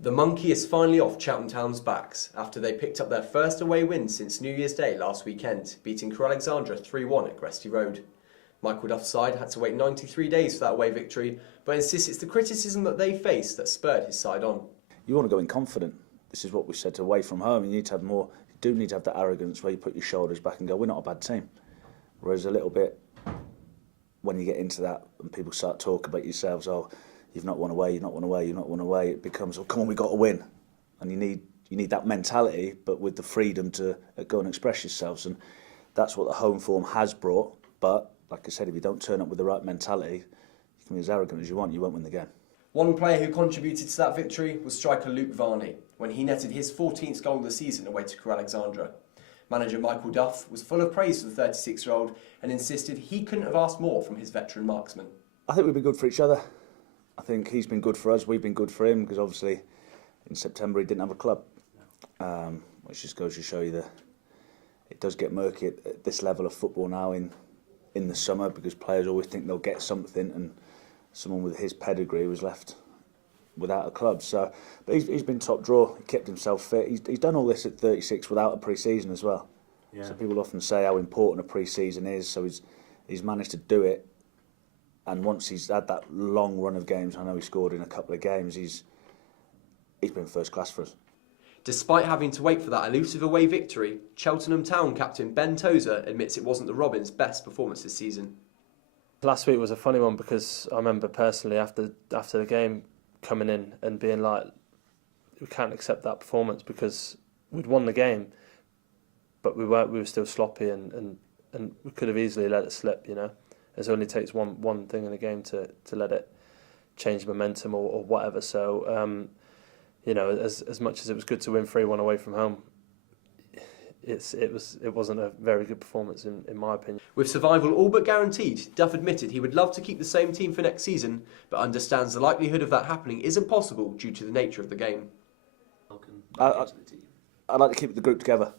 The monkey is finally off Cheltenham Town's backs after they picked up their first away win since New Year's Day last weekend, beating Crewe Alexandra 3-1 at Gresty Road. Michael Duff's side had to wait 93 days for that away victory, but insists it's the criticism that they face that spurred his side on. You want to go in confident. This is what we said, away from home. You need to have more. You do need to have that arrogance where you put your shoulders back and go, we're not a bad team. Whereas a little bit, when you get into that and people start talking about yourselves, oh, you've not won away, you've not won away, you've not won away, it becomes, oh, come on, we've got to win. And you need that mentality, but with the freedom to go and express yourselves. And that's what the home form has brought. But, like I said, if you don't turn up with the right mentality, you can be as arrogant as you want, you won't win the game. One player who contributed to that victory was striker Luke Varney, when he netted his 14th goal of the season away to Crewe Alexandra. Manager Michael Duff was full of praise for the 36-year-old and insisted he couldn't have asked more from his veteran marksman. I think we've been good for each other. I think he's been good for us, we've been good for him, because obviously in September he didn't have a club, which just goes to show you that it does get murky at this level of football now in the summer, because players always think they'll get something, and someone with his pedigree was left without a club. So, but he's been top draw. He kept himself fit. He's done all this at 36 without a pre-season as well. Yeah. So people often say how important a pre-season is. So he's managed to do it. And once he's had that long run of games, I know he scored in a couple of games. He's been first class for us. Despite having to wait for that elusive away victory, Cheltenham Town captain Ben Tozer admits it wasn't the Robins' best performance this season. Last week was a funny one because I remember personally after the game coming in and being like, we can't accept that performance because we'd won the game, but we were still sloppy and we could have easily let it slip, you know. It only takes one thing in a game to let it change momentum or whatever. So, you know, as much as it was good to win 3-1 away from home, it wasn't a very good performance in my opinion. With survival all but guaranteed, Duff admitted he would love to keep the same team for next season, but understands the likelihood of that happening isn't possible due to the nature of the game. I'd like to keep the group together.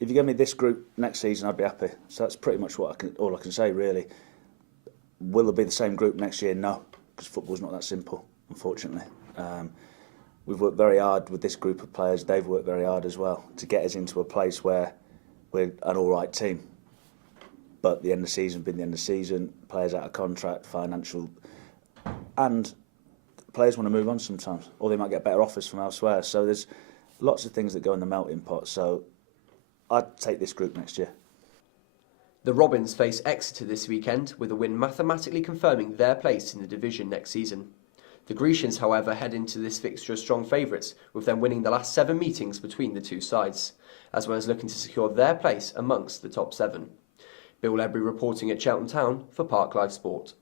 If you give me this group next season, I'd be happy. So that's pretty much all I can say, really. Will there be the same group next year? No, because football's not that simple, unfortunately. We've worked very hard with this group of players. They've worked very hard as well to get us into a place where we're an all-right team. But the end of the season, being the end of the season, players out of contract, financial, and players want to move on sometimes, or they might get better offers from elsewhere. So there's lots of things that go in the melting pot. So I'd take this group next year. The Robins face Exeter this weekend, with a win mathematically confirming their place in the division next season. The Grecians, however, head into this fixture as strong favourites, with them winning the last 7 meetings between the two sides, as well as looking to secure their place amongst the top 7. Bill Ledbury reporting at Cheltenham Town for Park Live Sport.